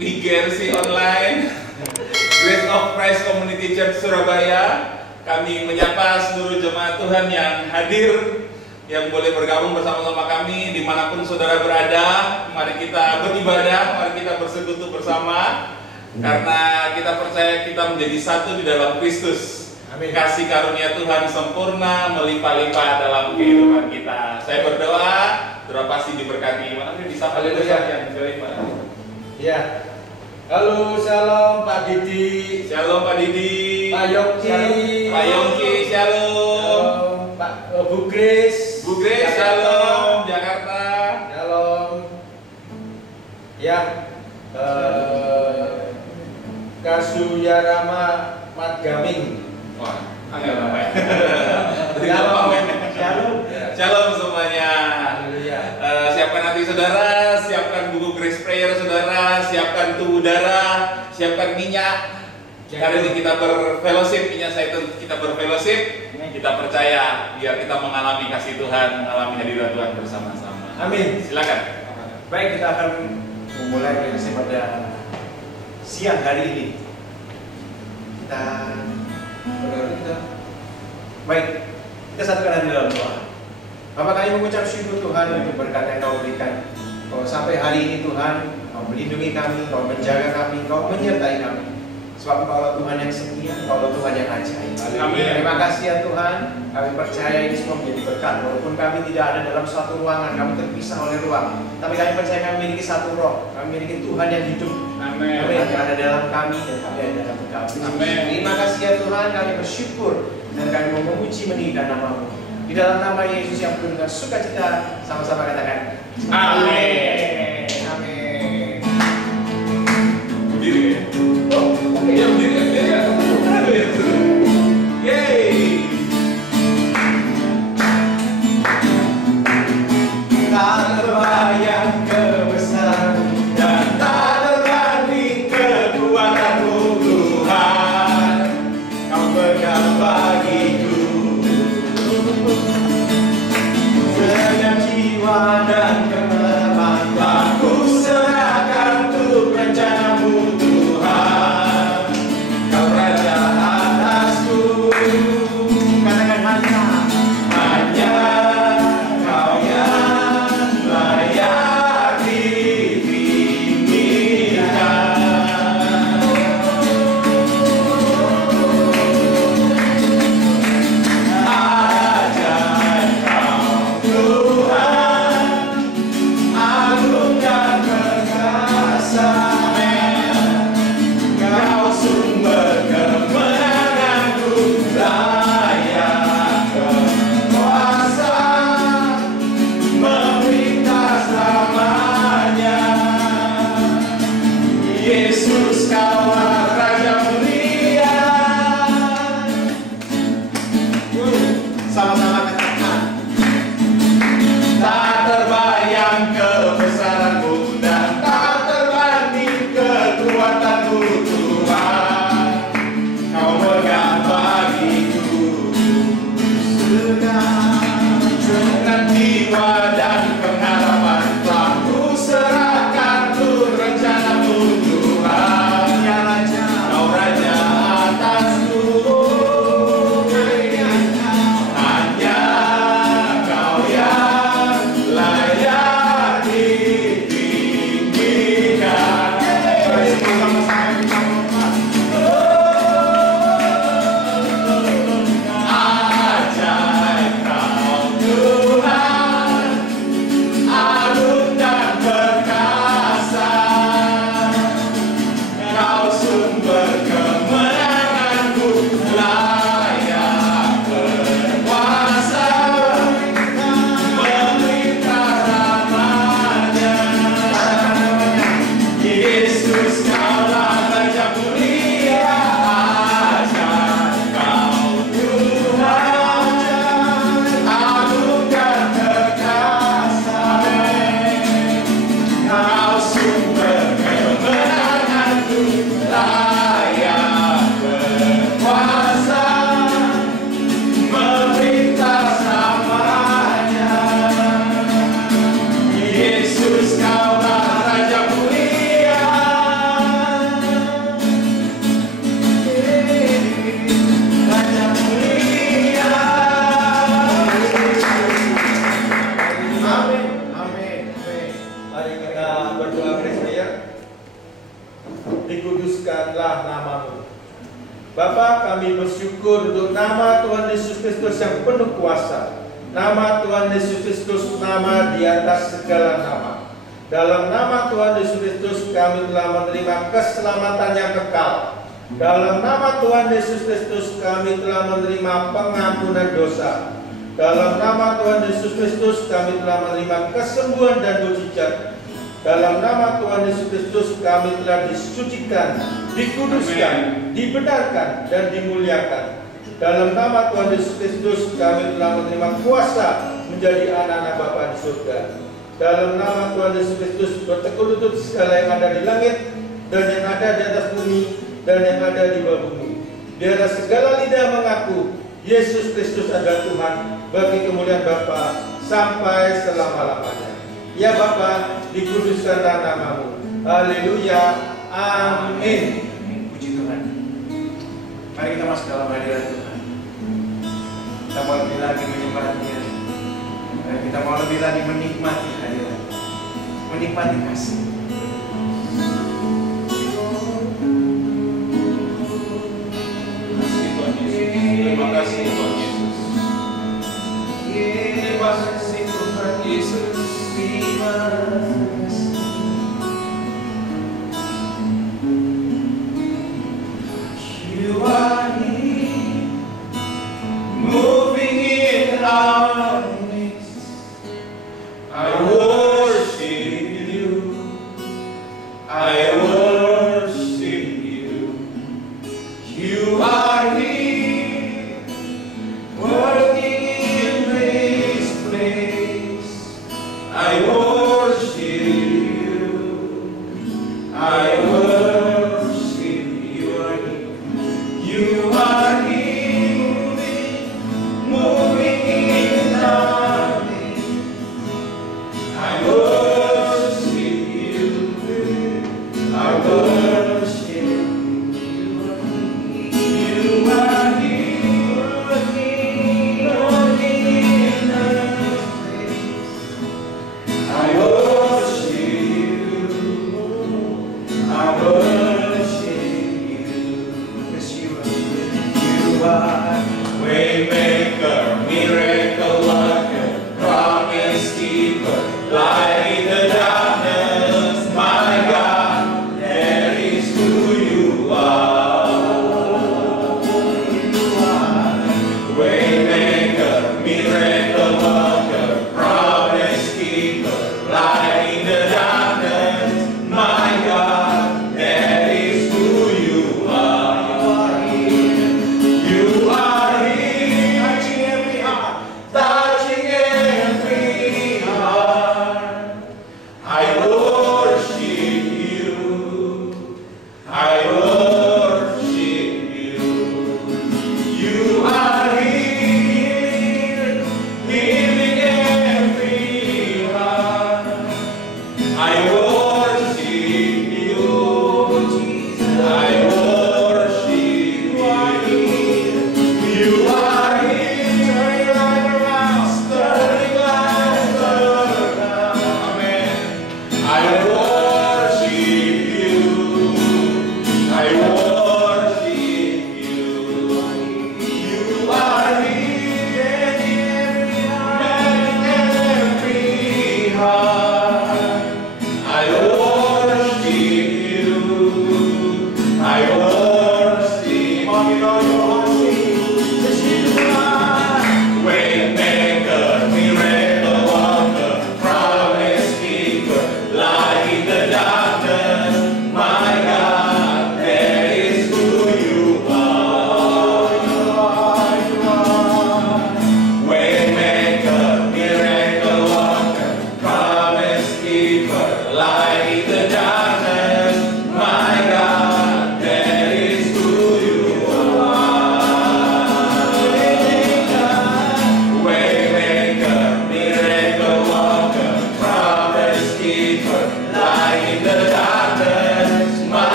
di GRC Online, Grace of Christ Community Church Surabaya. Kami menyapa seluruh jemaat Tuhan yang hadir, yang boleh bergabung bersama-sama kami dimanapun saudara berada. Mari kita beribadah, mari kita bersekutu bersama, karena kita percaya kita menjadi satu di dalam Kristus. Amin. Kasih karunia Tuhan sempurna melimpah-limpah dalam kehidupan kita. Saya berdoa, doa pasti diberkati. Mana bisa haleluya yang join Pak. Ya. Halo, shalom Pak Didi. Shalom Pak Didi. Pak Yongki. Pak Yongki, shalom. Pak Bu Grace. Bu Grace, shalom Jakarta. Shalom. Ya. Kasuyarama Madgaming. Wah, agak apa ya? Shalom. Shalom semuanya. Siapkan hati saudara, siapkan buku Grace Prayer saudara, siapkan tubuh darah, siapkan minyak. Hari ini kita berfellowship, minyak zaitun kita berfellowship. Kita percaya biar kita mengalami kasih Tuhan, mengalami hadirat Tuhan bersama-sama. Amin. Silakan. Baik, kita akan memulai reaksi pada siang hari ini. Baik, kita satukan hati dalam doa. Bapak, kami mengucap syukur Tuhan untuk berkat yang Kau berikan. Kau sampai hari ini Tuhan, Kau melindungi kami, Kau menjaga kami, Kau menyertai kami. Sebab Kau adalah Tuhan yang setia, Kau adalah Tuhan yang ajaib. Amin. Terima kasih ya Tuhan, kami percaya ini semua menjadi berkat. Walaupun kami tidak ada dalam suatu ruangan, kami terpisah oleh ruang, tapi kami percaya kami memiliki satu roh, kami memiliki Tuhan yang hidup. Amin. Kami ada dalam kami dan kami ada dalam kami. Amin. Terima kasih ya Tuhan, kami bersyukur dan kami mau memuji meninggikan nama-Mu. Di dalam nama Yesus yang penuh dengan sukacita, sama-sama katakan Amin. Amin. Berdiri ya? Oh, oke. Ya berdiri ya. Yeay. Tak terbayang kebesaran dan tak tertanding kekuatan-Mu Tuhan. Kau pegang bagiku segenap jiwa dan kemampuan. bersyukur untuk nama Tuhan Yesus Kristus yang penuh kuasa. Nama Tuhan Yesus Kristus, nama di atas segala nama. Dalam nama Tuhan Yesus Kristus kami telah menerima keselamatan yang kekal. Dalam nama Tuhan Yesus Kristus kami telah menerima pengampunan dosa. Dalam nama Tuhan Yesus Kristus kami telah menerima kesembuhan dan mujizat. Dalam nama Tuhan Yesus Kristus kami telah disucikan, dikuduskan, dibenarkan, dan dimuliakan. Dalam nama Tuhan Yesus Kristus kami telah menerima kuasa menjadi anak-anak Bapa di surga. Dalam nama Tuhan Yesus Kristus bertekun lutut segala yang ada di langit dan yang ada di atas bumi dan yang ada di bawah bumi. Biarlah segala lidah mengaku Yesus Kristus adalah Tuhan bagi kemuliaan Bapa sampai selama-lamanya. Ya Bapa, dikuduskanlah namamu. Haleluya. Amin. Puji Tuhan. Mari kita masuk dalam hadirat Tuhan. Kita mau lebih lagi menyembah Dia. Kita mau lebih lagi menikmati hadirat, menikmati kasih. Terima kasih Tuhan Yesus. Terima kasih Tuhan Yesus. Terima kasih. You are here, moving in our midst. I worship you. I worship you. You are here, working in this place. I worship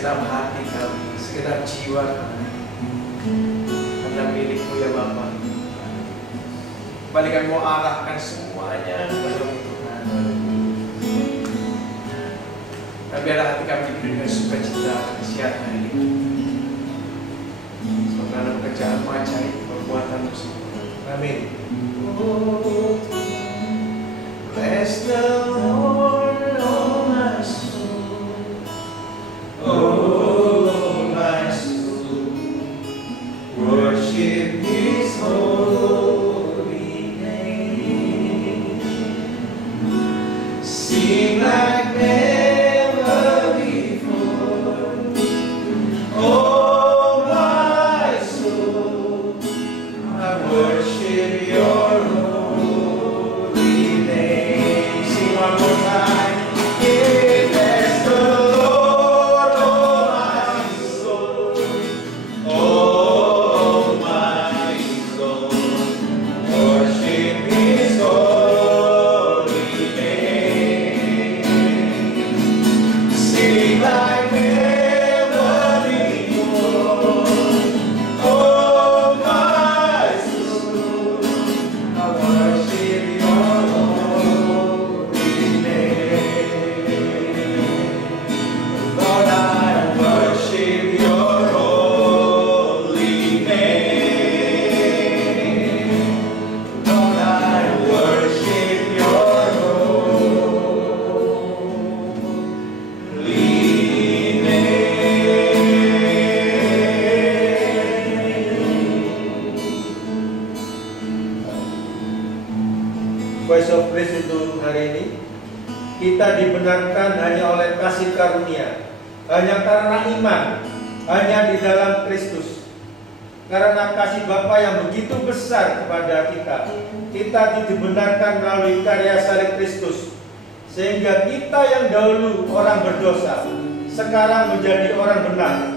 segenap hati kami, segenap jiwa kami adalah milik-Mu ya Bapa. Balikan mau arahkan semuanya kepada-Mu Tuhan. Dan biarlah hati kami dipenuhi dengan sukacita kesehatan ini. Karena pekerjaan ajaib perbuatan semua. Amin. Bless the Lord, oh my soul, oh my soul, worship His holy name. Sing like never before, oh my soul, I worship Your holy name. Sing one more time. Yeah, bless the Lord, oh my soul, oh my soul, worship His holy name. Sing like never before, oh my soul, I worship Your holy name. Lord, I worship Your holy name. Lord, I worship Your holy name. Voice of Praise untuk hari ini, kita dibenarkan hanya oleh kasih karunia, hanya karena iman, hanya di dalam Kristus. Karena kasih Bapa yang begitu besar kepada kita dibenarkan melalui karya salib Kristus, sehingga kita yang dahulu orang berdosa, sekarang menjadi orang benar.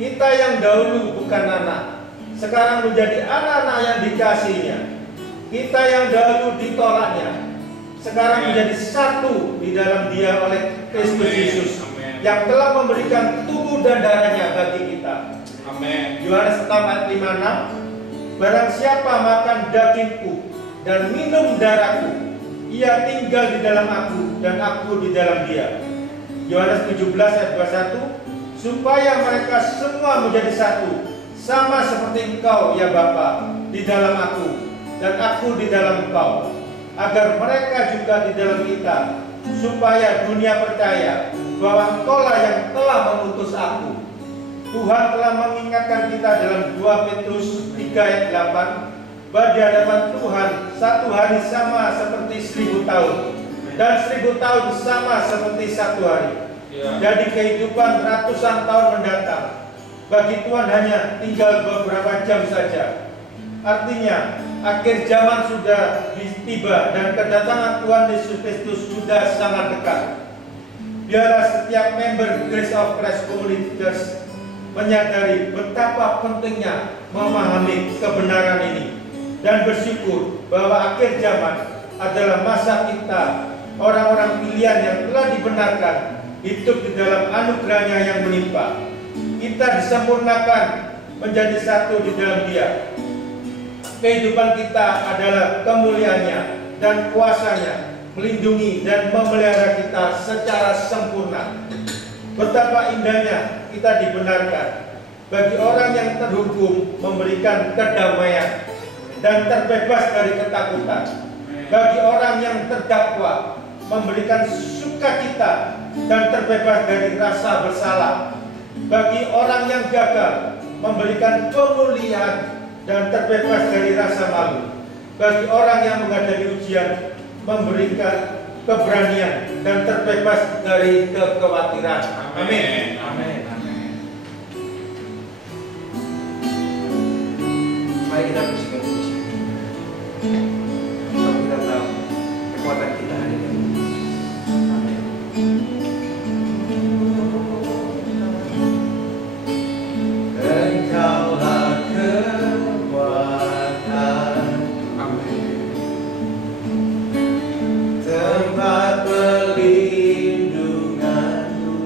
Kita yang dahulu bukan anak, sekarang menjadi anak-anak yang dikasihinya. Kita yang dahulu ditolaknya, sekarang menjadi satu di dalam Dia oleh Kristus Yesus, yang telah memberikan tubuh dan darahnya bagi kita. Amin. Yohanes 6 ayat 56, barang siapa makan dagingku dan minum darahku, ia tinggal di dalam aku dan aku di dalam dia. Yohanes 17 ayat 21, supaya mereka semua menjadi satu, sama seperti Engkau ya Bapa di dalam aku dan aku di dalam Engkau, agar mereka juga di dalam kita, supaya dunia percaya bahwa Engkaulah yang telah mengutus aku. Tuhan telah mengingatkan kita dalam 2 Petrus 3 ayat 8, bahwa di hadapan Tuhan satu hari sama seperti 1000 tahun, dan 1000 tahun sama seperti satu hari. Jadi kehidupan ratusan tahun mendatang bagi Tuhan hanya tinggal beberapa jam saja. Artinya akhir zaman sudah tiba dan kedatangan Tuhan Yesus Kristus sudah sangat dekat. Biarlah setiap member Grace of Christ Community Church menyadari betapa pentingnya memahami kebenaran ini dan bersyukur bahwa akhir zaman adalah masa kita, orang-orang pilihan yang telah dibenarkan, hidup di dalam anugerahnya yang menimpa. Kita disempurnakan menjadi satu di dalam Dia. Kehidupan kita adalah kemuliaannya dan kuasanya melindungi dan memelihara kita secara sempurna. Betapa indahnya kita dibenarkan. Bagi orang yang terhukum memberikan kedamaian dan terbebas dari ketakutan. Bagi orang yang terdakwa memberikan sukacita dan terbebas dari rasa bersalah. Bagi orang yang gagal memberikan pemulihan dan terbebas dari rasa malu. Bagi orang yang menghadapi ujian memberikan keberanian dan terbebas dari kekhawatiran. Amin. Amin. Mari kita bersihkan puji. Sebab kita tahu kekuatan kita hari ini. Amin. Engkaulah kekuatan, tempat perlindunganku,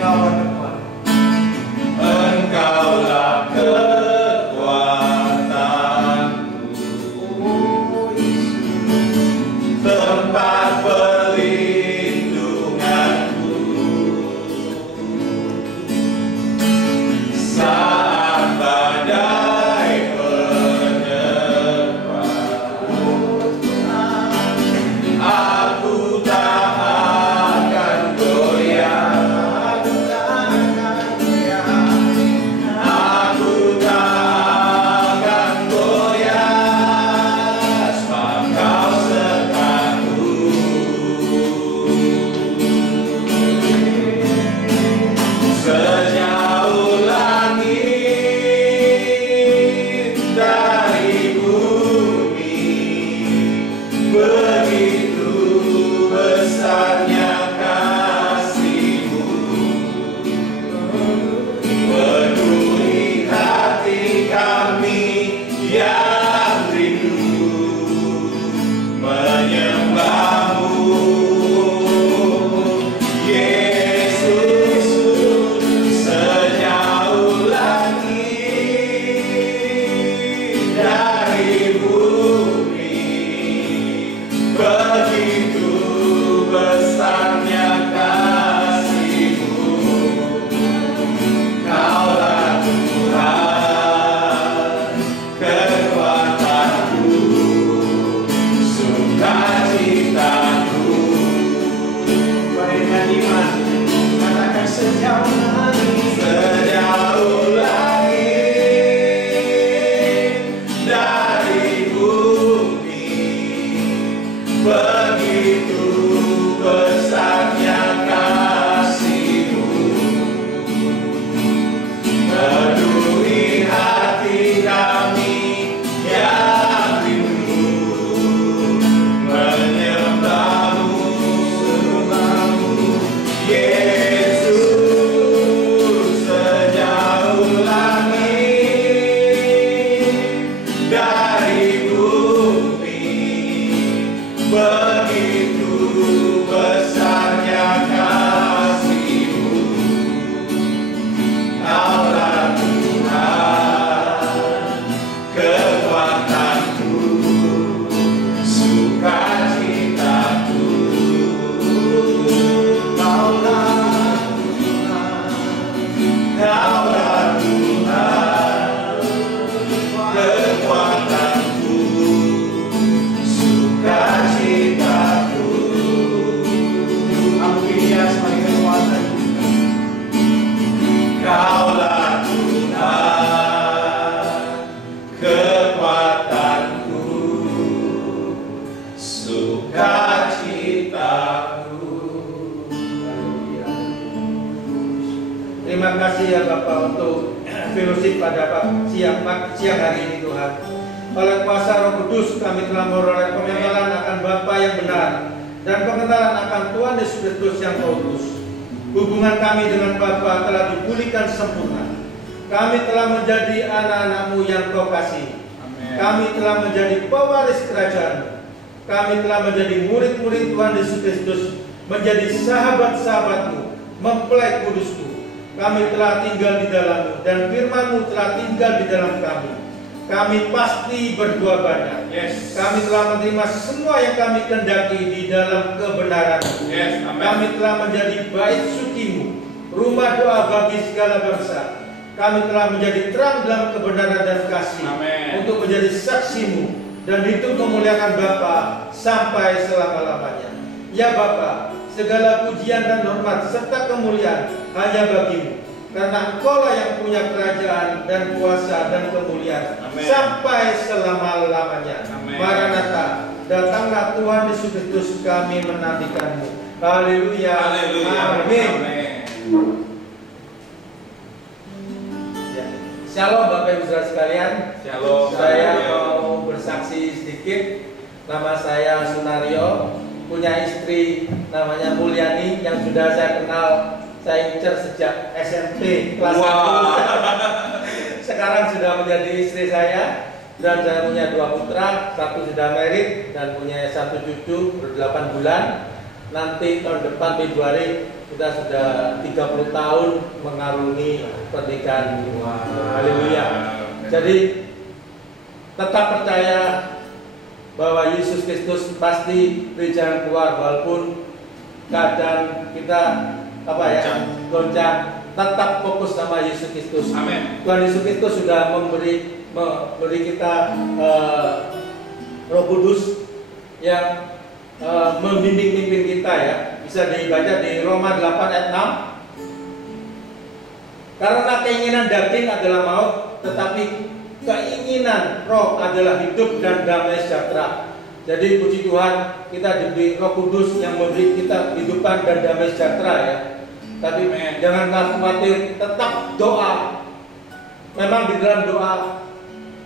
Engkau berkekuatan. Engkaulah kekuatanku, tempat perlindunganku saat badai menerpa. Aku tak akan goyah. Aku tak akan goyah, sebab Kau sertaku. Sejauh langit dari bumi, begitu besarnya kasih-Mu. Penuhi hati kami yang rindu menyembah-Mu, Yesus. Sejauh langit dari bumi, begitu besarnya kasih-Mu. Kaulah Tuhan, kekuatanku, sukacitaku. Mari dengan iman katakan sejauh langit. Sejauh langit dari bumi, begitu besarnya kasih-Mu. Penuhi hati kami yang rindu menyembah-Mu, Yesus. Sejauh langit dari bumi, begitu besarnya kasih-Mu. Kaulah Tuhan, kekuatanku, sukacitaku. Kaulah Tuhan, kekuatanku, sukacitaku. Aku pilih Dia sebagai kekuatan. Kaulah Tuhan, kekuatanku, sukacitaku. Terima kasih ya Bapak untuk fellowship pada siang hari ini Tuhan. Oleh kuasa Roh Kudus kami telah memperoleh pengenalan akan Bapa yang benar dan pengenalan akan Tuhan Yesus Kristus yang kudus. Hubungan kami dengan Bapa telah dipulihkan sempurna. Kami telah menjadi anak-anak-Mu yang Kau kasih. Kami telah menjadi pewaris kerajaan. Kami telah menjadi murid-murid Tuhan Yesus Kristus, menjadi sahabat-sahabat-Mu, mempelai kudus-Mu. Kami telah tinggal di dalam-Mu dan firman-Mu telah tinggal di dalam kami. Kami pasti berbuah banyak. Yes. Kami telah menerima semua yang kami kehendaki di dalam kebenaran-Mu. Yes, amen. Kami telah menjadi bait suci-Mu, rumah doa bagi segala bangsa. Kami telah menjadi terang dalam kebenaran dan kasih, Amen. untuk menjadi saksi-Mu dan hidup memuliakan Bapa sampai selama-lamanya. Ya Bapa, segala pujian dan hormat serta kemuliaan hanya bagi-Mu, karena Engkaulah yang punya kerajaan dan kuasa dan kemuliaan Amen. sampai selama-lamanya. Amen. Maranatha, datanglah Tuhan Yesus Kristus, kami menantikan-Mu. Haleluya. Haleluya. Amin. Amin. Ya. Shalom Bapak Ibu Saudara sekalian. Shalom. Saya Shalom. mau bersaksi sedikit. Nama saya Sunario, punya istri namanya Mulyani yang sudah saya kenal, saya incer sejak SMP kelas 1. Sekarang sudah menjadi istri saya dan saya punya 2 putra, 1 sudah married dan punya 1 cucu ber 8 bulan. Nanti tahun depan Februari kita sudah 30 tahun mengarungi pernikahan. Haleluya. Jadi tetap percaya bahwa Yesus Kristus pasti beri jalan keluar walaupun keadaan kita goncang. Tetap fokus sama Yesus Kristus. Amin. Tuhan Yesus Kristus sudah memberi kita Roh Kudus yang membimbing kita ya. Bisa dibaca di Roma 8 ayat 6. Karena keinginan daging adalah maut, tetapi keinginan roh adalah hidup dan damai sejahtera. Jadi puji Tuhan, kita diberi Roh Kudus yang memberi kita kehidupan dan damai sejahtera ya. Tapi jangan khawatir, tetap doa. Memang di dalam doa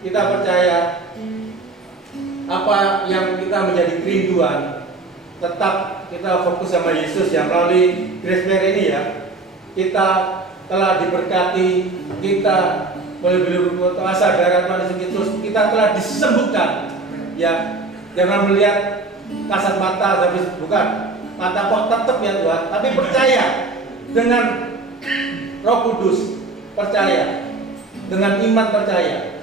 kita percaya apa yang kita menjadi kerinduan, tetap kita fokus sama Yesus yang melalui Grace Fair ini ya. Kita telah diberkati, kita melalui kuasa darah Tuhan Yesus Kristus, kita telah disembuhkan. Ya, jangan melihat kasat mata, tapi bukan mata kok tetap ya Tuhan, tapi percaya dengan Roh Kudus, percaya dengan iman, percaya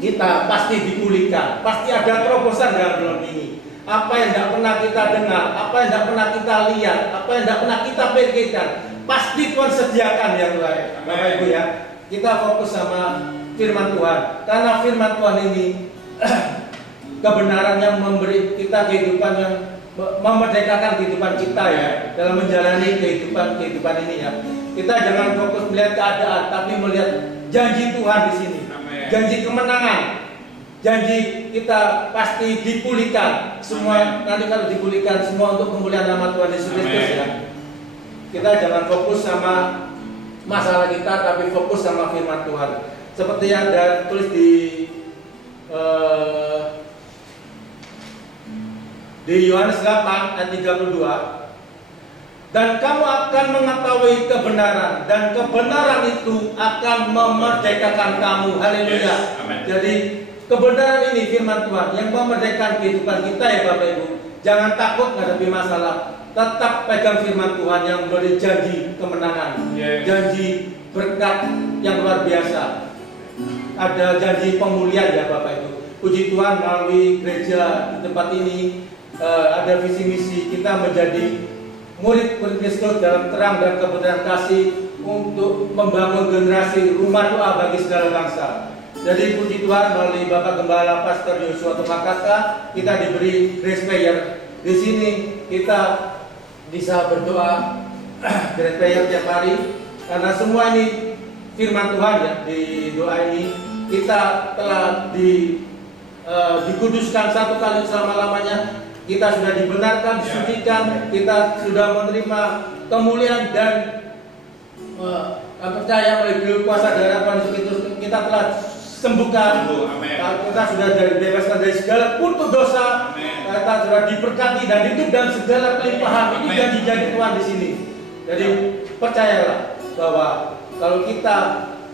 kita pasti dipulihkan, pasti ada terobosan dalam ini. Apa yang tidak pernah kita dengar, apa yang tidak pernah kita lihat, apa yang tidak pernah kita pikirkan, pasti Tuhan sediakan ya Tuhan. Bapak Ibu ya, kita fokus sama firman Tuhan, karena firman Tuhan ini kebenaran yang memberi kita kehidupan yang memerdekakan kehidupan kita ya, dalam menjalani kehidupan ini ya. Kita jangan fokus melihat keadaan, tapi melihat janji Tuhan di sini. Amen. Janji kemenangan, janji kita pasti dipulihkan semua. Nanti kalau dipulihkan semua untuk kemuliaan nama Tuhan Yesus Kristus ya. Kita jangan fokus sama masalah kita, tapi fokus sama firman Tuhan. Seperti yang ada tulis di Yohanes 8 ayat 32, dan kamu akan mengetahui kebenaran, dan kebenaran itu akan memerdekakan kamu. Haleluya. Yes, jadi kebenaran ini firman Tuhan yang memerdekakan kehidupan kita ya Bapak Ibu. Jangan takut menghadapi masalah, tetap pegang firman Tuhan yang memberi janji kemenangan, yes, janji berkat yang luar biasa. Ada janji pemulihan ya Bapak Ibu. Puji Tuhan, melalui gereja di tempat ini ada visi misi kita menjadi murid-murid Kristus dalam terang dan kebenaran kasih untuk membangun generasi rumah doa bagi segala bangsa. Jadi puji Tuhan, melalui Bapak Gembala Pastor Yosua Tumakata kita diberi Grace Prayer. Di sini kita bisa berdoa Grace Prayer tiap hari, karena semua ini firman Tuhan ya. Di doa ini kita telah dikuduskan satu kali selama-lamanya. Kita sudah dibenarkan, disucikan, kita sudah menerima kemuliaan dan percaya melalui kuasa darah Tuhan Yesus Kristus kita telah sembuhkan. Kita sudah dibebaskan dari segala kutuk dosa. Kita sudah diberkati dan hidup dan segala kelimpahan. Ini janji-janji Tuhan di sini. Jadi percayalah bahwa kalau kita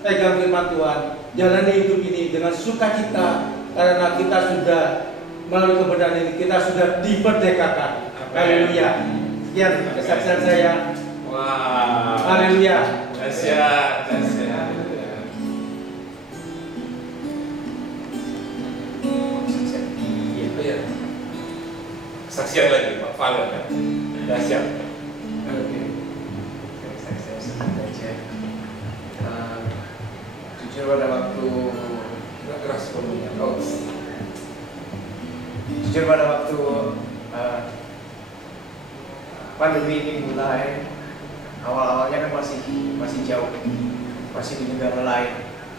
pegang firman Tuhan, jalani hidup ini dengan sukacita, karena kita sudah melalui kebenaran ini kita sudah diperdekakan. Haleluya. Sekian kesaksian saya. Wow. Haleluya. Dahsyat. Iya. Kesaksian lagi Pak Valen ya. Dahsyat. Oke. Saya sedikit aja. Jujur pada waktu Keras ngomongnya. Jujur pada waktu pandemi ini mulai, awal-awalnya kan masih jauh, masih di negara lain.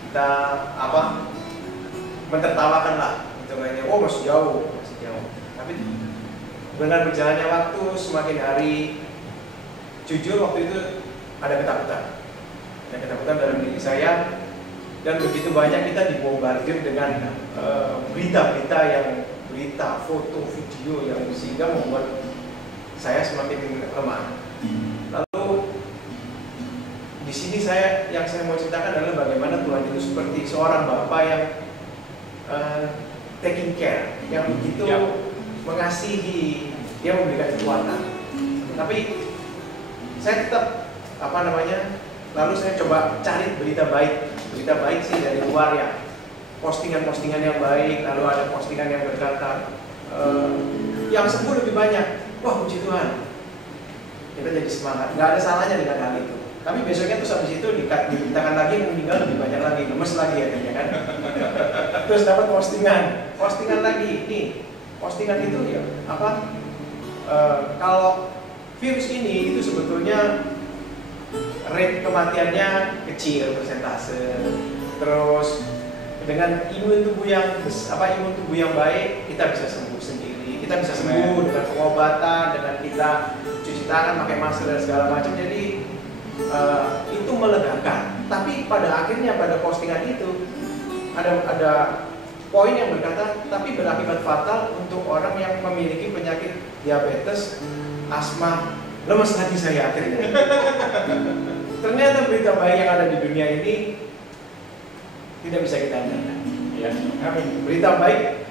Kita mentertawakan lah, hitungannya, oh masih jauh. Tapi dengan berjalannya waktu, semakin hari, jujur waktu itu ada ketakutan dalam diri saya, dan begitu banyak kita dibombardir dengan berita, foto, video yang sehingga membuat saya semakin lemah. Lalu di sini yang saya mau ceritakan adalah bagaimana Tuhan itu seperti seorang bapak yang taking care, yang begitu mengasihi, dia memberikan kekuatan. Tapi saya tetap lalu saya coba cari berita baik sih dari luar ya, postingan-postingan yang baik, lalu ada postingan yang berkata yang sembuh lebih banyak. Wah, puji Tuhan, kita jadi semangat. Nggak ada salahnya dengan hal itu. Tapi besoknya terus habis itu diberitakan lagi yang meninggal lebih banyak lagi, lemes lagi ya kayaknya kan. Terus dapat postingan lagi. Nih, postingan itu ya kalau virus ini itu sebetulnya rate kematiannya kecil persentase. Terus dengan imun tubuh yang baik, kita bisa sembuh sendiri. Kita bisa sembuh dengan pengobatan, dengan kita cuci tangan, pakai masker dan segala macam. Jadi itu melegakan. Tapi pada akhirnya pada postingan itu ada poin yang berkata, tapi berakibat fatal untuk orang yang memiliki penyakit diabetes, asma, lemes lagi saya akhirnya. Ternyata berita baik yang ada di dunia ini tidak bisa kita andalkan. Ya, amin. Berita baik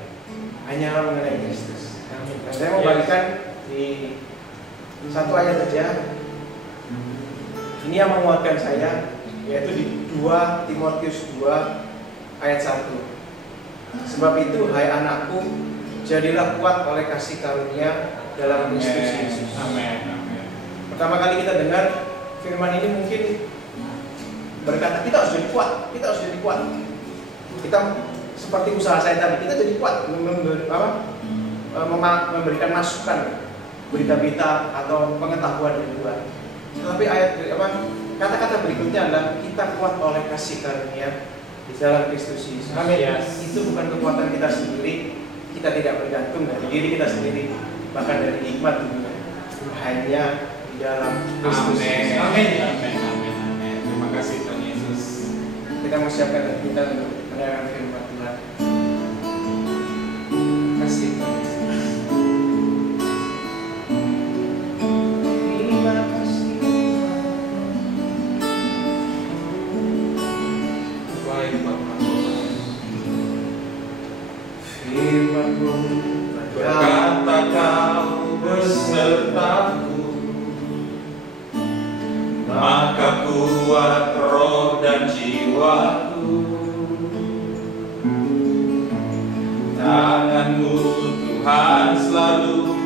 hanya mengenai Kristus. Amin. Dan saya mau bagikan di satu ayat saja. Ini yang menguatkan saya, yaitu di 2 Timotius 2 ayat 1. Sebab itu, hai anakku, jadilah kuat oleh kasih karunia dalam Kristus Yesus. Amin. Pertama kali kita dengar firman ini mungkin berkata kita harus jadi kuat. Kita seperti usaha saya tadi, kita jadi kuat memberikan masukan berita-berita atau pengetahuan dari luar. Tapi kata-kata berikutnya adalah kita kuat oleh kasih karunia di dalam Kristus Yesus. Amin. Itu bukan kekuatan kita sendiri. Kita tidak bergantung dari diri kita sendiri, bahkan dari hikmat dunia. Hanya di dalam Kristus Yesus. Amin. Terima kasih Tuhan Yesus. Kita mau siapkan hati kita untuk mendengarkan firman Tuhan. Kasih Tuhan Yesus. Terima kasih Baik Bapak. firman-Mu Berkata kau besertaku, maka kuat roh dan jiwaku. Tangan-Mu Tuhan selalu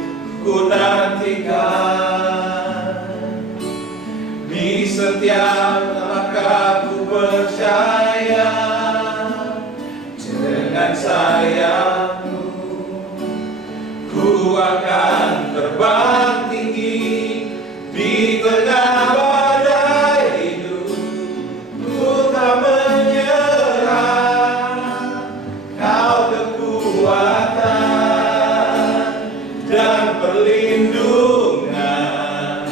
ku nantikan. Di setiap langkahku percaya, dengan sayang-Mu ku akan terbang tinggi di tengah badai hidup. Ku tak menyerah, Kau kekuatan dan perlindungan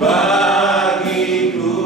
bagiku.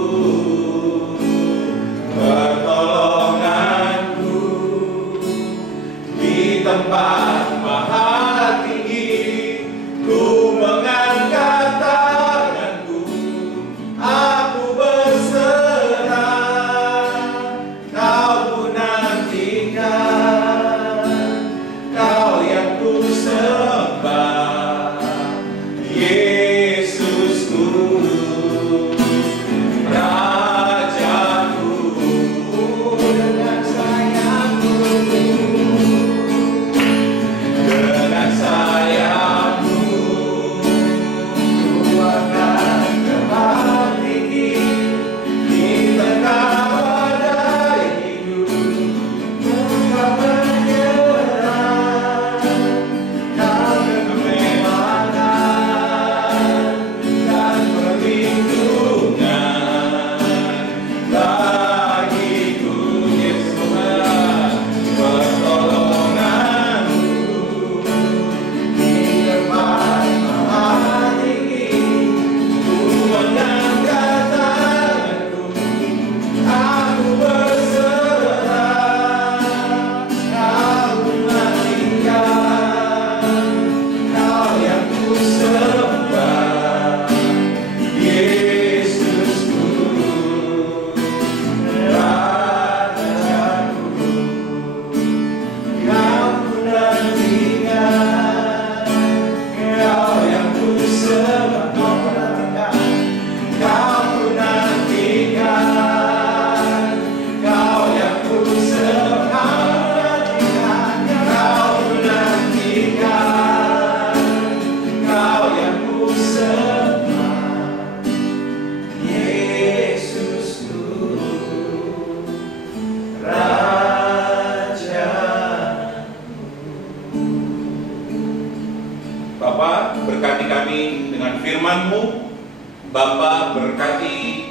Bapa berkati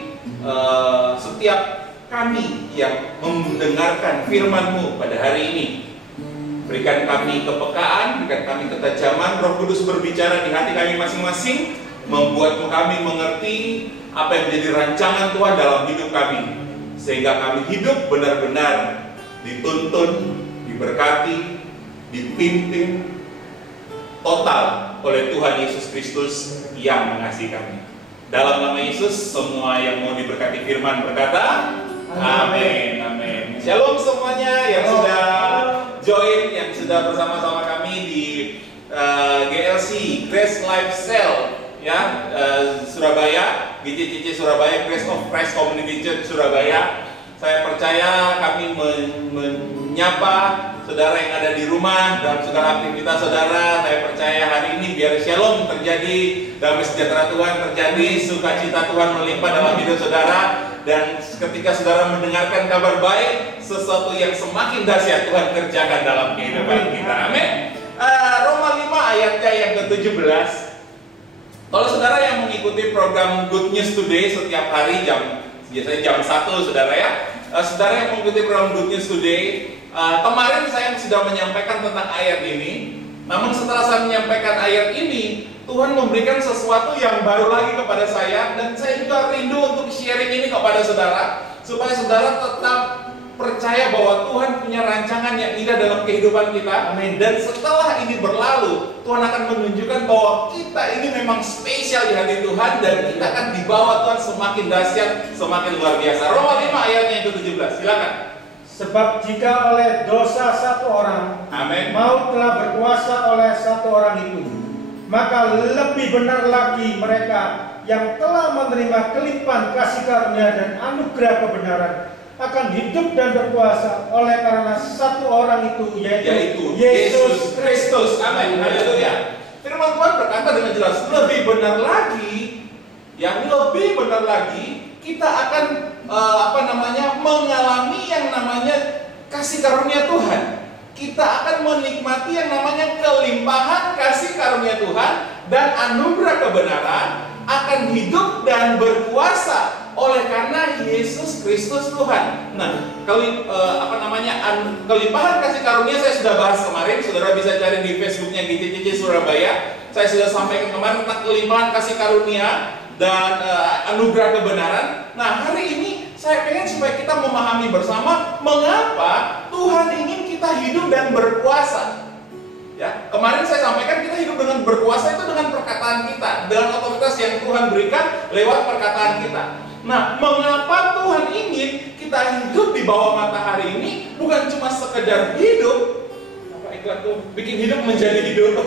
setiap kami yang mendengarkan firman-Mu pada hari ini. Berikan kami kepekaan, berikan kami ketajaman. Roh Kudus berbicara di hati kami masing-masing, membuat kami mengerti apa yang menjadi rancangan Tuhan dalam hidup kami, sehingga kami hidup benar-benar dituntun, diberkati, dipimpin total oleh Tuhan Yesus Kristus yang mengasihi kami. Dalam nama Yesus, semua yang mau diberkati firman berkata, amin, amin. Shalom semuanya yang sudah join, yang sudah bersama-sama kami di GLC, Grace Life Cell, ya, Surabaya, GCCC Surabaya, Grace of Christ Community Church Surabaya. Saya percaya kami menyapa saudara yang ada di rumah dalam segala aktivitas saudara. Saya percaya hari ini biar shalom terjadi, damai sejahtera Tuhan terjadi, sukacita Tuhan melimpah dalam hidup saudara. Dan ketika saudara mendengarkan kabar baik, sesuatu yang semakin dahsyat Tuhan kerjakan dalam kehidupan kita. Amin. Roma 5 ayatnya yang ke-17. Kalau saudara yang mengikuti program Good News Today setiap hari biasanya jam 1 saudara ya. Saudara yang mengikuti program Good News Today, kemarin saya sudah menyampaikan tentang ayat ini. Namun setelah saya menyampaikan ayat ini, Tuhan memberikan sesuatu yang baru lagi kepada saya. Dan saya juga rindu untuk sharing ini kepada saudara, supaya saudara tetap percaya bahwa Tuhan punya rancangan yang indah dalam kehidupan kita. Amin. Dan setelah ini berlalu, Tuhan akan menunjukkan bahwa kita ini memang spesial di hati Tuhan, dan kita akan dibawa Tuhan semakin dahsyat, semakin luar biasa. Roma 5 ayatnya yang ke-17, silakan. Sebab jika oleh dosa satu orang, amin, maut telah berkuasa oleh satu orang itu, maka lebih benar lagi mereka yang telah menerima kelimpahan kasih karunia dan anugerah kebenaran akan hidup dan berkuasa oleh karena satu orang itu, yaitu Yesus Kristus. Amin. Haleluya. Firman Tuhan berkata dengan jelas, lebih benar lagi, yang lebih benar lagi, kita akan mengalami yang namanya kasih karunia Tuhan. Kita akan menikmati yang namanya kelimpahan kasih karunia Tuhan dan anugerah kebenaran, akan hidup dan berkuasa oleh karena Yesus Kristus Tuhan. Nah, kelimpahan kasih karunia saya sudah bahas kemarin. Saudara bisa cari di Facebooknya GCCC Surabaya. Saya sudah sampaikan kemarin tentang kelimpahan kasih karunia dan anugerah kebenaran. Nah, hari ini saya pengen supaya kita memahami bersama mengapa Tuhan ingin kita hidup dan berkuasa. Ya, kemarin saya sampaikan kita hidup dengan berkuasa itu dengan perkataan kita, dengan otoritas yang Tuhan berikan lewat perkataan kita. Nah, mengapa Tuhan ingin kita hidup di bawah matahari ini? Bukan cuma sekedar hidup, iklan tuh bikin hidup menjadi hidup.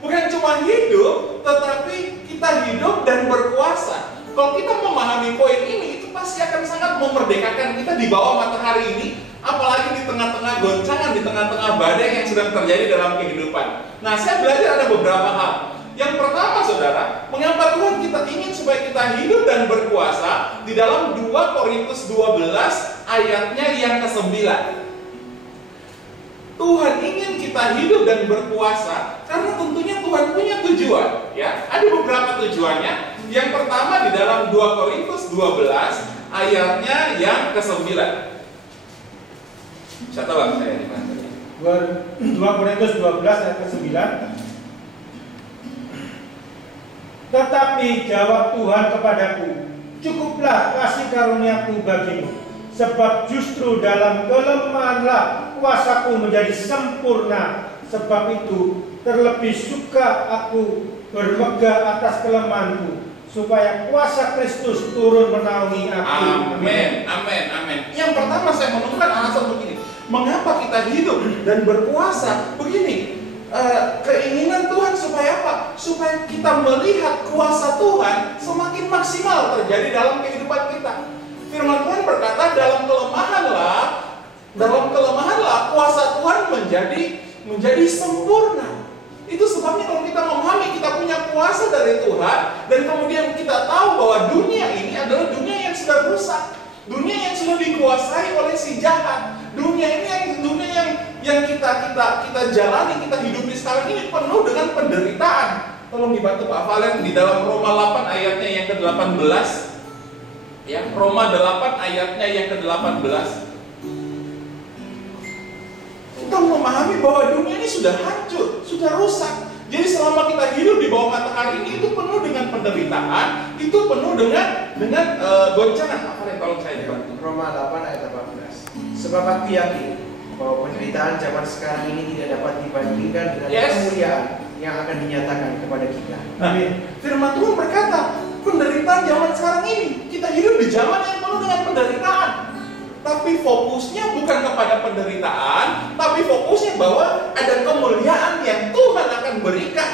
Bukan cuma hidup, tetapi kita hidup dan berkuasa. Kalau kita memahami poin ini, itu pasti akan sangat memerdekakan kita di bawah matahari ini, apalagi di tengah-tengah goncangan, di tengah-tengah badai yang sedang terjadi dalam kehidupan. Nah, saya belajar ada beberapa hal. Yang pertama, saudara, mengapa Tuhan kita ingin supaya kita hidup dan berkuasa di dalam 2 Korintus 12 ayatnya yang ke-9. Tuhan ingin kita hidup dan berkuasa karena tentunya Tuhan punya tujuan, ya. Ada beberapa tujuannya. Yang pertama di dalam 2 Korintus 12 ayatnya yang ke-9. Bisa tahu saya di mana? 2 Korintus 12 ayat ke-9. Tetapi jawab Tuhan kepadaku, cukuplah kasih karuniaku bagimu, sebab justru dalam kelemahanlah kuasaku menjadi sempurna. Sebab itu terlebih suka aku bermegah atas kelemahanku, supaya kuasa Kristus turun menaungi aku. Amin, amin, amin. Yang pertama saya menemukan alasan begini, mengapa kita hidup dan berkuasa begini. Keinginan Tuhan supaya apa? Supaya kita melihat kuasa Tuhan semakin maksimal terjadi dalam kehidupan kita. Firman Tuhan berkata, dalam kelemahanlah menjadi sempurna. Itu sebabnya kalau kita memahami kita punya kuasa dari Tuhan, dan kemudian kita tahu bahwa dunia ini adalah dunia yang sudah rusak, dunia yang sudah dikuasai oleh si jahat. Dunia ini yang kita jalani, kita hidupi sekarang ini penuh dengan penderitaan. Tolong dibantu Pak Valen di dalam Roma 8 ayatnya yang ke-18. Ya, Roma 8 ayatnya yang ke-18. Kita memahami bahwa dunia ini sudah hancur, sudah rusak. Jadi selama kita hidup di bawah matahari ini itu penuh dengan penderitaan, itu penuh dengan goncangan. Apa yang tolong saya dibantu? Roma 8 ayat 18. Sebab aku yakin bahwa penderitaan zaman sekarang ini tidak dapat dibandingkan dengan kemuliaan yang akan dinyatakan kepada kita. Amin. Firman Tuhan berkata, penderitaan zaman sekarang ini, kita hidup di zaman yang penuh dengan penderitaan. Tapi fokusnya bukan kepada penderitaan, tapi fokusnya bahwa ada kemuliaan yang Tuhan akan berikan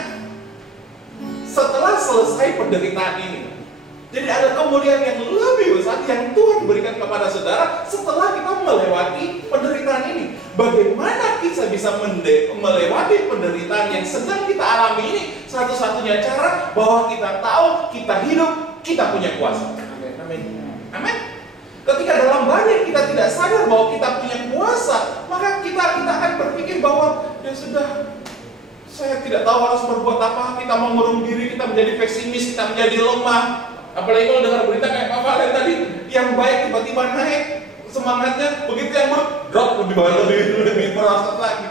setelah selesai penderitaan ini. Jadi ada kemuliaan yang lebih besar yang Tuhan berikan kepada saudara setelah kita melewati penderitaan ini. Bagaimana kita bisa melewati penderitaan yang sedang kita alami ini? Satu-satunya cara bahwa kita tahu, kita hidup, kita punya kuasa. Amin. Amin. Ketika dalam badan kita tidak sadar bahwa kita punya kuasa, maka kita akan berpikir bahwa ya sudah, saya tidak tahu harus berbuat apa. Kita mengurung diri, kita menjadi pesimis, kita menjadi lemah. Apalagi kalau dengar berita kayak Pak Valen tadi, yang baik tiba-tiba naik semangatnya, begitu yang buruk drop lebih merosot lagi.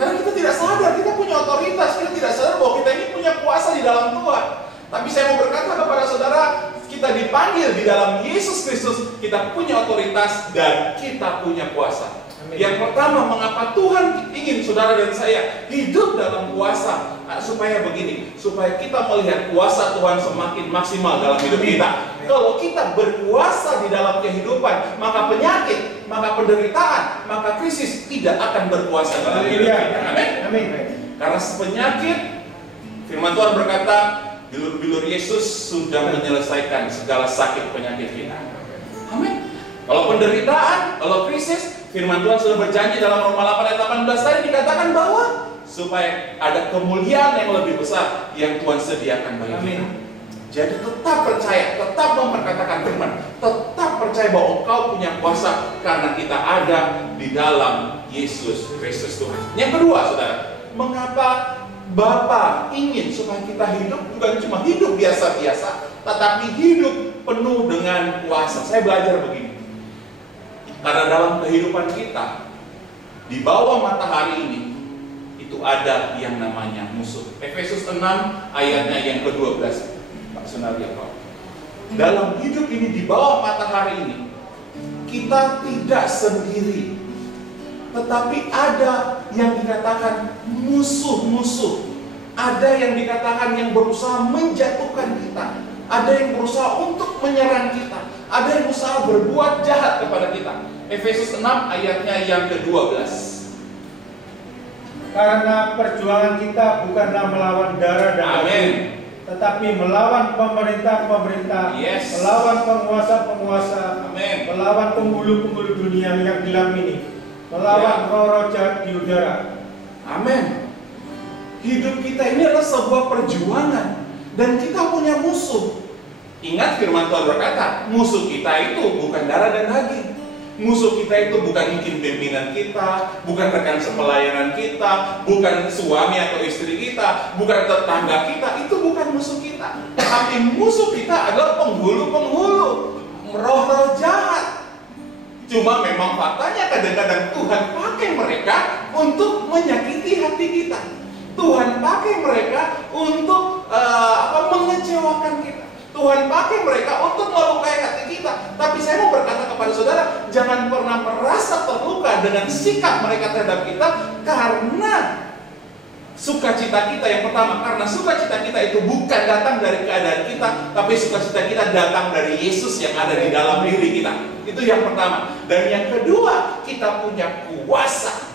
Karena kita tidak sadar, kita punya otoritas, kita tidak sadar bahwa kita ini punya kuasa di dalam Tuhan. Tapi saya mau berkata kepada saudara, kita dipanggil di dalam Yesus Kristus, kita punya otoritas dan kita punya kuasa. Amin. Yang pertama, mengapa Tuhan ingin saudara dan saya hidup dalam kuasa? Supaya begini, supaya kita melihat kuasa Tuhan semakin maksimal dalam hidup kita. Kalau kita berkuasa di dalam kehidupan, maka penyakit, maka penderitaan, maka krisis tidak akan berkuasa dalam hidup kita. Amin. Amin. Karena penyakit, firman Tuhan berkata, bilur-bilur Yesus sudah menyelesaikan segala sakit penyakit kita. Amin. Kalau penderitaan, kalau krisis, firman Tuhan sudah berjanji dalam Roma 8 ayat 18 tadi dikatakan bahwa supaya ada kemuliaan yang lebih besar yang Tuhan sediakan bagi kita. Jadi tetap percaya, tetap memperkatakan firman, tetap percaya bahwa engkau punya kuasa karena kita ada di dalam Yesus Kristus Tuhan. Yang kedua, saudara, mengapa Bapa ingin supaya kita hidup bukan cuma hidup biasa-biasa, tetapi hidup penuh dengan kuasa. Saya belajar begini, karena dalam kehidupan kita di bawah matahari ini itu ada yang namanya musuh. Efesus 6 ayatnya yang ke-12. Pak Sunaria, Pak. Dalam hidup ini di bawah matahari ini kita tidak sendiri, tetapi ada yang dikatakan musuh-musuh. Ada yang dikatakan yang berusaha menjatuhkan kita. Ada yang berusaha untuk menyerang kita. Ada yang berusaha berbuat jahat kepada kita. Efesus 6 ayatnya yang ke-12. Karena perjuangan kita bukanlah melawan darah dan daging, tetapi melawan pemerintah-pemerintah, melawan penguasa-penguasa, melawan penghulu-penghulu dunia yang gelap ini, melawan roh-roh jahat di udara. Amin. Hidup kita ini adalah sebuah perjuangan dan kita punya musuh. Ingat firman Tuhan berkata, musuh kita itu bukan darah dan daging. Musuh kita itu bukan mungkin pimpinan kita, bukan rekan sepelayanan kita, bukan suami atau istri kita, bukan tetangga kita. Itu bukan musuh kita. Tapi musuh kita adalah penghulu-penghulu, roh-roh jahat. Cuma memang faktanya kadang-kadang Tuhan pakai mereka untuk menyakiti hati kita. Tuhan pakai mereka untuk mengecewakan kita. Tuhan pakai mereka untuk melukai hati kita. Tapi saya mau berkata kepada saudara, jangan pernah merasa terluka dengan sikap mereka terhadap kita, karena sukacita kita yang pertama, karena sukacita kita itu bukan datang dari keadaan kita, tapi sukacita kita datang dari Yesus yang ada di dalam diri kita. Itu yang pertama. Dan yang kedua, kita punya kuasa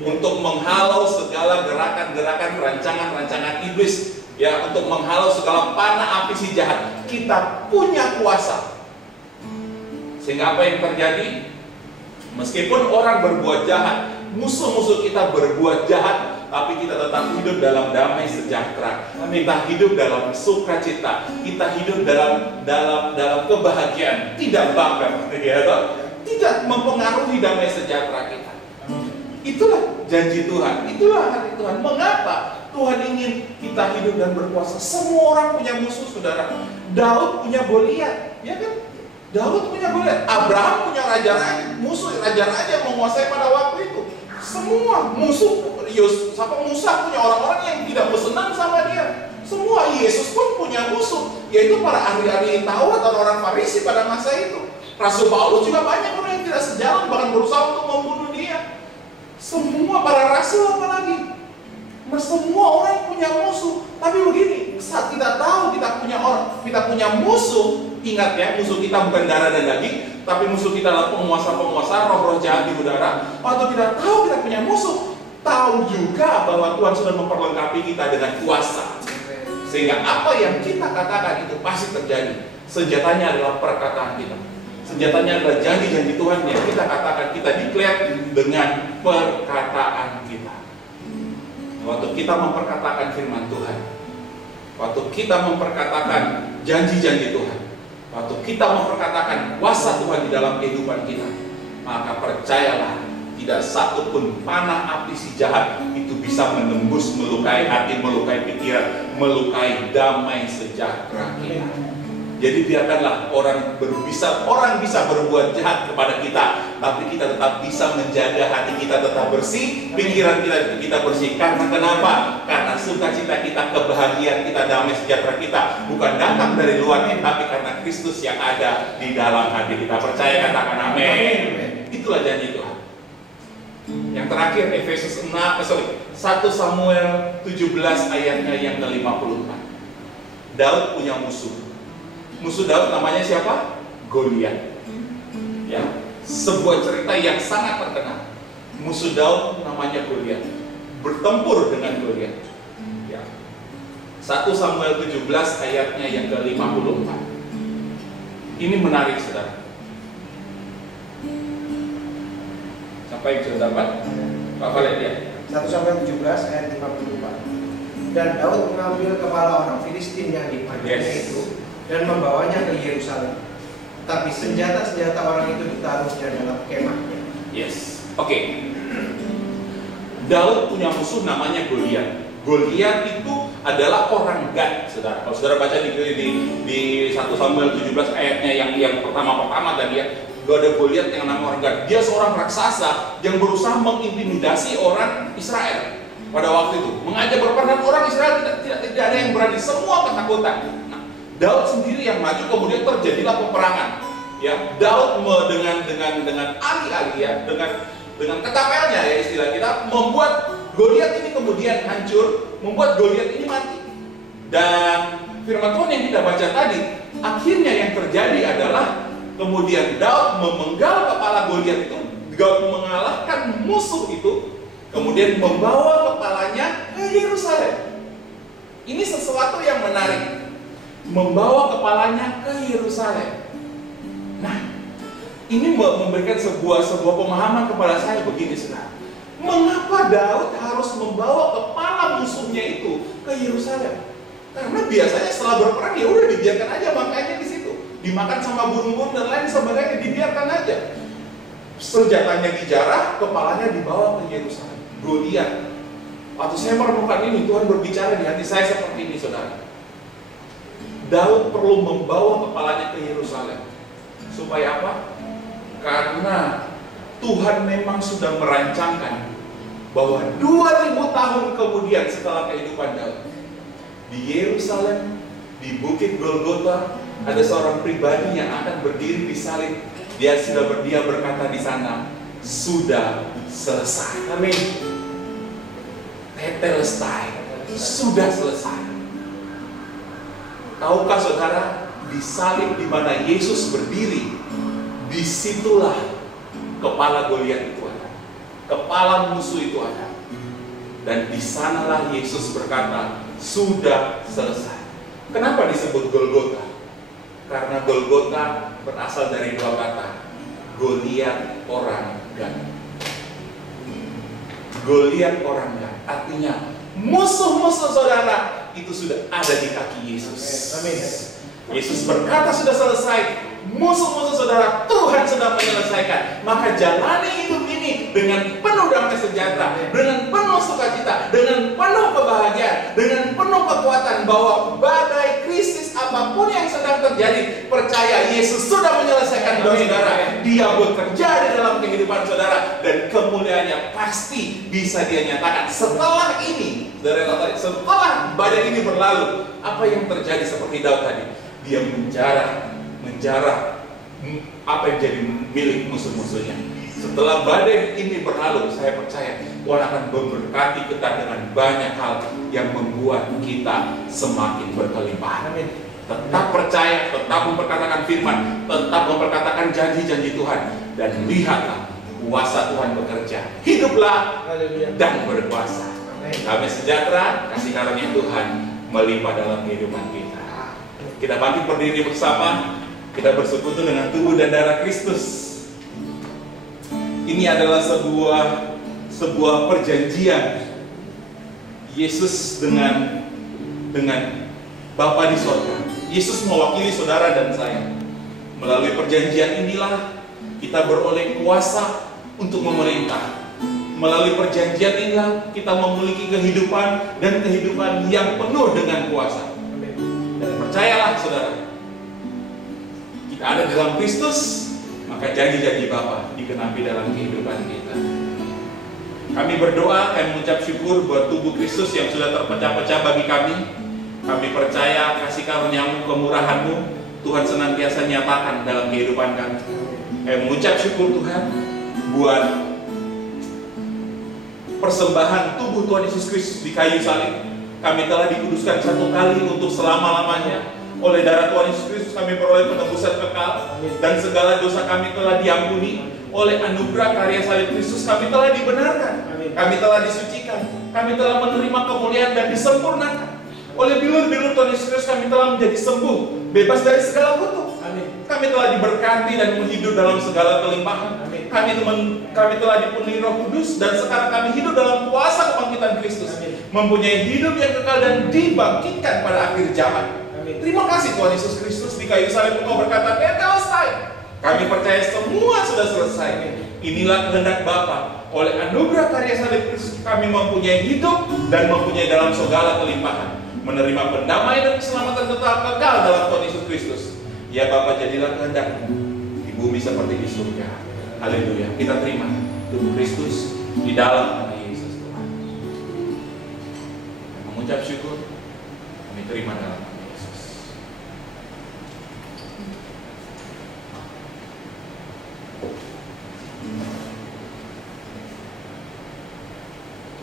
untuk menghalau segala gerakan-gerakan rancangan-rancangan iblis, ya, untuk menghalau segala panah api si jahat. Kita punya kuasa. Sehingga apa yang terjadi? Meskipun orang berbuat jahat, musuh-musuh kita berbuat jahat, tapi kita tetap hidup dalam damai sejahtera. Kita hidup dalam sukacita. Kita hidup dalam kebahagiaan, tidak bangga, tidak mempengaruhi damai sejahtera kita. Itulah janji Tuhan, itulah hati Tuhan. Mengapa Tuhan ingin kita hidup dan berkuasa? Semua orang punya musuh, saudara. Daud punya Goliat, ya kan? Daud punya Goliat. Abraham punya raja-raja, musuh raja-raja yang menguasai pada waktu itu. Semua musuh. Musa punya orang-orang yang tidak bersenang sama dia. Semua. Yesus pun punya musuh, yaitu para ahli-ahli Taurat dan orang Farisi pada masa itu. Rasul Paulus juga banyak orang yang tidak sejalan, bahkan berusaha untuk membunuh dia. Semua para rasul apalagi. Semua orang punya musuh. Tapi begini, saat kita tahu kita punya musuh, ingat ya, musuh kita bukan darah dan daging, tapi musuh kita adalah penguasa-penguasa, roh-roh jahat di udara. Waktu kita tahu kita punya musuh, tahu juga bahwa Tuhan sudah memperlengkapi kita dengan kuasa. Sehingga apa yang kita katakan itu pasti terjadi. Senjatanya adalah perkataan kita. Senjatanya adalah janji-janji Tuhan yang kita katakan, kita declare dengan perkataan kita. Waktu kita memperkatakan firman Tuhan, waktu kita memperkatakan janji-janji Tuhan, waktu kita memperkatakan kuasa Tuhan di dalam kehidupan kita, maka percayalah, tidak satu pun panah api si jahat itu bisa menembus, melukai hati, melukai pikiran, melukai damai sejahtera kita. Jadi biarkanlah orang bisa berbuat jahat kepada kita, tapi kita tetap bisa menjaga hati kita tetap bersih, pikiran kita bersih. Karena kenapa? Karena sukacita kita, kebahagiaan kita, damai sejahtera kita bukan datang dari luar, tapi karena Kristus yang ada di dalam hati kita. Percaya, katakan amin. Itulah janji Tuhan. Yang terakhir, Efesus 1 Samuel 17 ayatnya yang ke-54. Daud punya musuh. Musuh Daud namanya siapa? Goliat. Ya, sebuah cerita yang sangat terkenal. Musuh Daud namanya Goliat. Bertempur dengan Goliat. Ya. 1 Samuel 17 ayatnya yang ke-54. Ini menarik, saudara. Sampai yang sudah dapat? Apa lihat ya? 1 Samuel 17 ayat 54. Dan Daud mengambil kepala orang Filistin yang dipanggilnya itu dan membawanya ke Yerusalem. Tapi senjata-senjata orang itu ditaruhnya dalam kemahnya. Yes. Oke. Daud punya musuh namanya Goliat. Goliat itu adalah orang Gad, saudara. Kalau saudara baca di 1 Samuel 17 ayatnya yang pertama tadi ya, ada Goliat yang namanya orang Gad. Dia seorang raksasa yang berusaha mengintimidasi orang Israel pada waktu itu. Mengajak berperang, dan orang Israel tidak ada yang berani, semua ketakutan. Daud sendiri yang maju, kemudian terjadilah peperangan. Ya, Daud dengan alih-alih ya, dengan ketapelnya ya istilah kita, membuat Goliat ini kemudian hancur, membuat Goliat ini mati. Dan firman Tuhan yang kita baca tadi, akhirnya yang terjadi adalah kemudian Daud memenggal kepala Goliat itu, Daud mengalahkan musuh itu, kemudian membawa kepalanya ke Yerusalem. Ini sesuatu yang menarik. Membawa kepalanya ke Yerusalem. Nah, ini memberikan sebuah pemahaman kepada saya begini, saudara. Mengapa Daud harus membawa kepala musuhnya itu ke Yerusalem? Karena biasanya setelah berperang ya udah dibiarkan aja makanya di situ, dimakan sama burung-burung dan lain sebagainya, dibiarkan aja. Senjatanya dijarah, kepalanya dibawa ke Yerusalem. Goliat. Waktu saya merenungkan ini, Tuhan berbicara di hati saya seperti ini, saudara. Daud perlu membawa kepalanya ke Yerusalem. Supaya apa? Karena Tuhan memang sudah merancangkan bahwa 2000 tahun kemudian setelah kehidupan Daud, di Yerusalem, di Bukit Golgota, ada seorang pribadi yang akan berdiri di salib. Dia berkata di sana, sudah selesai. Amin. Tetelestai, sudah selesai. Tahukah saudara, di salib di mana Yesus berdiri, disitulah kepala Goliat itu ada, kepala musuh itu ada, dan di sanalah Yesus berkata, sudah selesai. Kenapa disebut Golgota? Karena Golgota berasal dari dua kata, Goliat orang Gat. Goliat orang Gat artinya musuh-musuh saudara itu sudah ada di kaki Yesus. Amin. Yesus berkata sudah selesai. Musuh-musuh saudara Tuhan sudah menyelesaikan. Maka jalani hidup ini dengan penuh damai sejahtera, dengan penuh sukacita, dengan penuh kebahagiaan, dengan penuh kekuatan bahwa badai krisis apapun yang sedang terjadi, percaya Yesus sudah menyelesaikan hidup saudara. Dia bekerja di dalam kehidupan saudara dan kemuliaannya pasti bisa dia nyatakan. Setelah ini, setelah badai ini berlalu, apa yang terjadi seperti Daud tadi? Dia menjarah apa yang jadi milik musuh-musuhnya. Setelah badai ini berlalu, saya percaya Tuhan akan memberkati kita dengan banyak hal yang membuat kita semakin berkelimpahan. Tetap percaya, tetap memperkatakan firman, tetap memperkatakan janji-janji Tuhan, dan lihatlah kuasa Tuhan bekerja. Hiduplah dan berkuasa. Damai sejahtera, kasih karunia Tuhan melimpah dalam kehidupan kita. Kita bangkit berdiri bersama. Kita bersekutu dengan tubuh dan darah Kristus. Ini adalah sebuah perjanjian Yesus dengan Bapa di sorga. Yesus mewakili saudara dan saya. Melalui perjanjian inilah kita beroleh kuasa untuk memerintah. Melalui perjanjian inilah kita memiliki kehidupan dan kehidupan yang penuh dengan kuasa. Dan percayalah saudara, ada dalam Kristus, maka janji-janji Bapa digenapi dalam kehidupan kita. Kami berdoa, kami mengucap syukur buat tubuh Kristus yang sudah terpecah-pecah bagi kami. Kami percaya kasih karunia-Mu, kemurahan-Mu, Tuhan senantiasa nyatakan dalam kehidupan kami. Kami mengucap syukur Tuhan buat persembahan tubuh Tuhan Yesus Kristus di kayu salib. Kami telah dikuduskan satu kali untuk selama-lamanya. Oleh darah Tuhan Yesus Kristus kami peroleh penebusan kekal, dan segala dosa kami telah diampuni. Oleh anugerah karya salib Kristus kami telah dibenarkan. Kami telah disucikan. Kami telah menerima kemuliaan dan disempurnakan. Oleh bilur-bilur Tuhan Yesus Kristus kami telah menjadi sembuh, bebas dari segala kutuk. Kami telah diberkati dan hidup dalam segala kelimpahan. Kami telah dipenuhi Roh Kudus, dan sekarang kami hidup dalam kuasa kebangkitan Kristus. Mempunyai hidup yang kekal dan dibangkitkan pada akhir zaman. Terima kasih Tuhan Yesus Kristus, di kayu salib Engkau berkata, "Tetelestai." Kami percaya semua sudah selesai. Inilah kehendak Bapa. Oleh anugerah karya salib Kristus kami mempunyai hidup dan mempunyai dalam segala kelimpahan, menerima pendamaian dan keselamatan kekal dalam Tuhan Yesus Kristus. Ya Bapa, jadilah kehendak-Mu di bumi seperti di surga. Haleluya. Kita terima tubuh Kristus di dalam nama Yesus Tuhan. Mengucap syukur, kami terima dalam nama Yesus.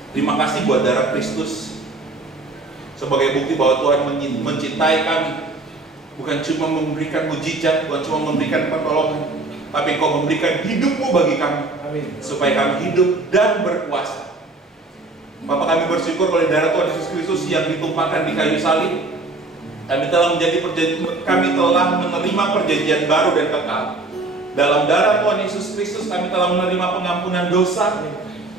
Terima kasih buat darah Kristus sebagai bukti bahwa Tuhan mencintai kami. Bukan cuma memberikan mujizat, bukan cuma memberikan pertolongan, tapi Engkau memberikan hidup-Mu bagi kami. Amin. Supaya kami hidup dan berkuasa. Bapak, kami bersyukur oleh darah Tuhan Yesus Kristus yang ditumpahkan di kayu salib. Kami telah menerima perjanjian baru dan kekal. Dalam darah Tuhan Yesus Kristus kami telah menerima pengampunan dosa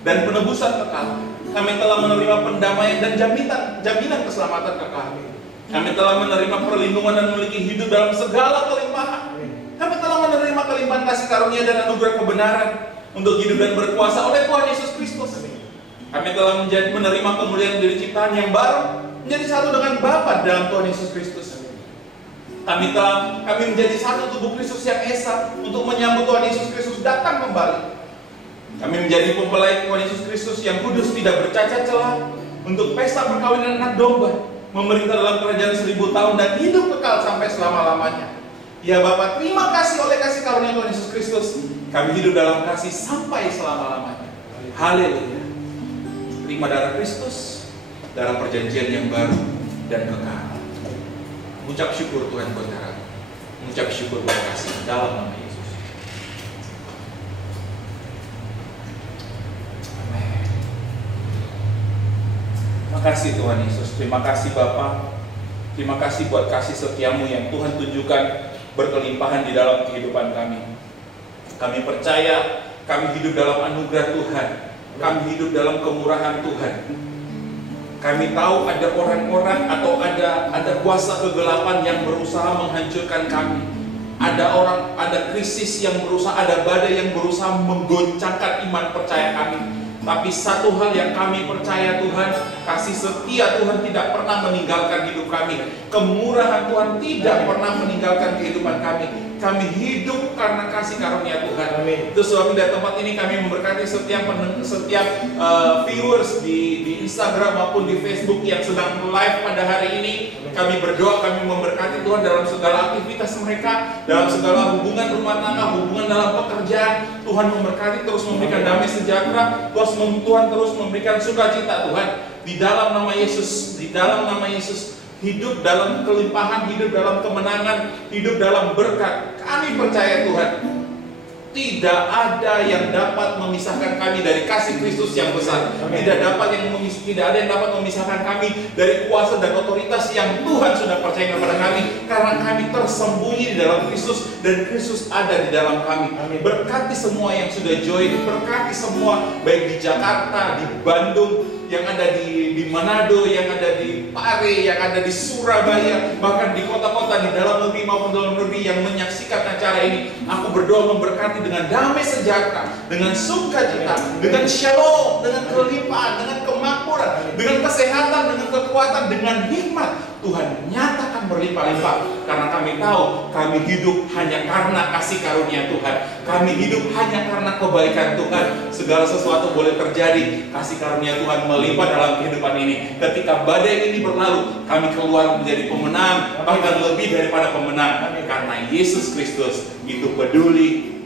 dan penebusan kekal. Kami telah menerima pendamaian dan jaminan keselamatan kekal. Kami telah menerima perlindungan dan memiliki hidup dalam segala kelimpahan. Kami telah menerima kelimpahan kasih karunia dan anugerah kebenaran untuk hidup dan berkuasa oleh Tuhan Yesus Kristus. Kami telah menerima kemuliaan dari ciptaan yang baru, menjadi satu dengan Bapa dalam Tuhan Yesus Kristus. Kami menjadi satu tubuh Kristus yang esa untuk menyambut Tuhan Yesus Kristus datang kembali. Kami menjadi mempelai Tuhan Yesus Kristus yang kudus, tidak bercacat celah, untuk pesta perkawinan anak domba, memerintah dalam kerajaan 1000 tahun dan hidup kekal sampai selama-lamanya. Ya Bapa, terima kasih oleh kasih karunia Tuhan Yesus Kristus. Kami hidup dalam kasih sampai selama-lamanya. Haleluya. Terima darah Kristus, darah perjanjian yang baru dan kekal. Mengucap syukur Tuhan buat darah. Mengucap syukur buat kasih dalam nama Yesus. Amin. Terima kasih Tuhan Yesus. Terima kasih Bapa. Terima kasih buat kasih setia-Mu yang Tuhan tunjukkan berkelimpahan di dalam kehidupan kami. Kami percaya kami hidup dalam anugerah Tuhan. Kami hidup dalam kemurahan Tuhan. Kami tahu ada orang-orang atau ada kuasa kegelapan yang berusaha menghancurkan kami. Ada krisis yang berusaha, ada badai yang berusaha menggoncangkan iman percaya kami. Tapi satu hal yang kami percaya, Tuhan, kasih setia Tuhan tidak pernah meninggalkan hidup kami. Kemurahan Tuhan tidak pernah meninggalkan kehidupan kami. Kami hidup karena kasih karunia Tuhan. Amin. Itu sebabnya dari tempat ini kami memberkati setiap viewers di Instagram maupun di Facebook yang sedang live pada hari ini. Kami berdoa, kami memberkati Tuhan dalam segala aktivitas mereka, dalam segala hubungan rumah tangga, hubungan dalam pekerjaan. Tuhan memberkati, terus memberikan damai sejahtera. Tuhan terus memberikan sukacita, Tuhan. Di dalam nama Yesus, di dalam nama Yesus. Hidup dalam kelimpahan, hidup dalam kemenangan, hidup dalam berkat. Kami percaya Tuhan, tidak ada yang dapat memisahkan kami dari kasih Kristus yang besar. Tidak ada yang dapat memisahkan kami dari kuasa dan otoritas yang Tuhan sudah percaya kepada kami. Karena kami tersembunyi di dalam Kristus dan Kristus ada di dalam kami. Berkati semua yang sudah join, berkati semua baik di Jakarta, di Bandung, yang ada di Manado, yang ada di Pare, yang ada di Surabaya, bahkan di kota-kota di dalam negeri maupun dalam negeri yang menyaksikan acara ini. Aku berdoa memberkati dengan damai sejahtera, dengan sukacita, dengan shalom, dengan kelimpahan, dengan kemakmuran, dengan kesehatan, dengan kekuatan, dengan hikmat. Tuhan nyatakan berlimpah-limpah, karena kami tahu kami hidup hanya karena kasih karunia Tuhan. Kami hidup hanya karena kebaikan Tuhan. Segala sesuatu boleh terjadi, kasih karunia Tuhan melimpah dalam kehidupan ini. Ketika badai ini berlalu, kami keluar menjadi pemenang, bahkan lebih daripada pemenang. Karena Yesus Kristus itu peduli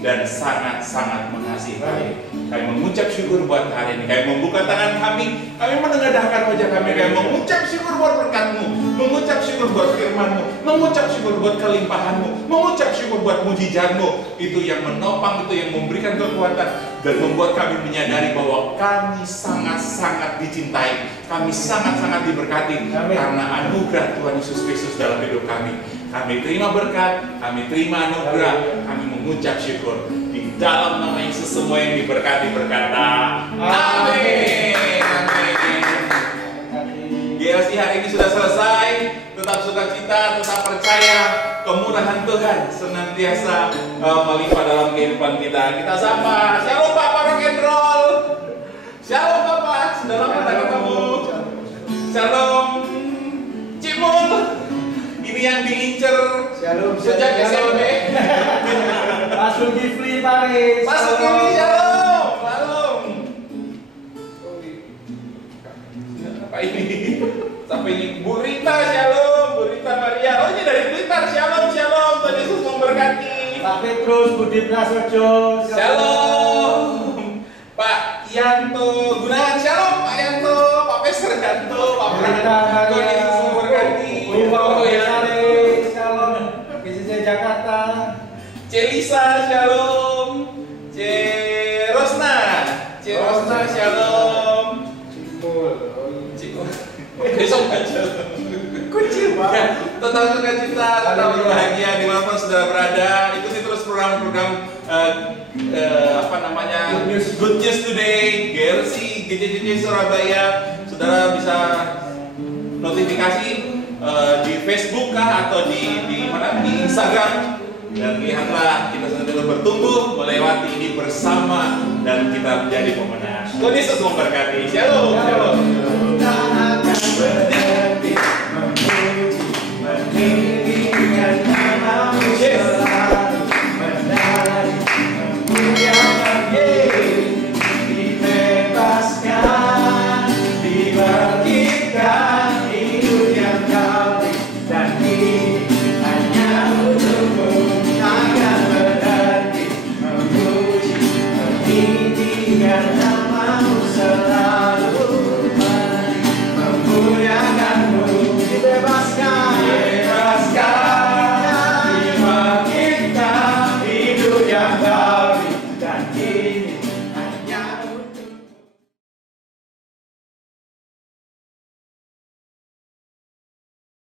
dan sangat-sangat mengasihi kami. Kami mengucap syukur buat hari ini. Kami membuka tangan kami menengadahkan wajah kami. Kami mengucap syukur buat berkat-Mu, mengucap syukur buat firman-Mu, mengucap syukur buat kelimpahan-Mu, mengucap syukur buat mujizat-Mu. Itu yang menopang, itu yang memberikan kekuatan dan membuat kami menyadari bahwa kami sangat-sangat dicintai, kami sangat-sangat diberkati. Karena anugerah Tuhan Yesus Kristus dalam hidup kami. Kami terima berkat, kami terima anugerah, kami mengucap syukur. Di dalam nama Yesus semua yang diberkati berkata, amin. GLC hari ini sudah selesai. Tetap sukacita, tetap percaya kemurahan Tuhan senantiasa melimpah dalam kehidupan kita. Kita sapa, shalom Bapak rock and roll. Shalom Bapak, sudah lama tak ketemu. Shalom Cimul. Ini yang diincer sejak SMP. Mas Zulkifli Paris. Mas Zulkifli, shalom. Shalom. Apa ini? Sampai ini Bu Rita, shalom. Bu Rita Maria. Oh, ini dari Blitar, shalom. Tuhan Yesus memberkati. Pak Petrus Budi Prasojo, shalom. Pak Yanto Gunawan, shalom. Pak Yanto, Pak Peser Yanto, Pak Brita. Tuhan Yesus memberkati. Shalom. PCC Jakarta. Celisa, shalom. Rosna, shalom. Cipul. Besok aja. Kucing banget. Tetap sukacita, tetap berbahagia dimanapun saudara berada. Ikuti terus program-program Good News Today, GLC, GJJJ Surabaya. Saudara bisa notifikasi di Facebook kah atau di Instagram. Dan lihatlah kita senantiasa bertumbuh melewati ini bersama dan kita menjadi pemenang. Tuhan Yesus memberkati. Shalom. Shalom. Together.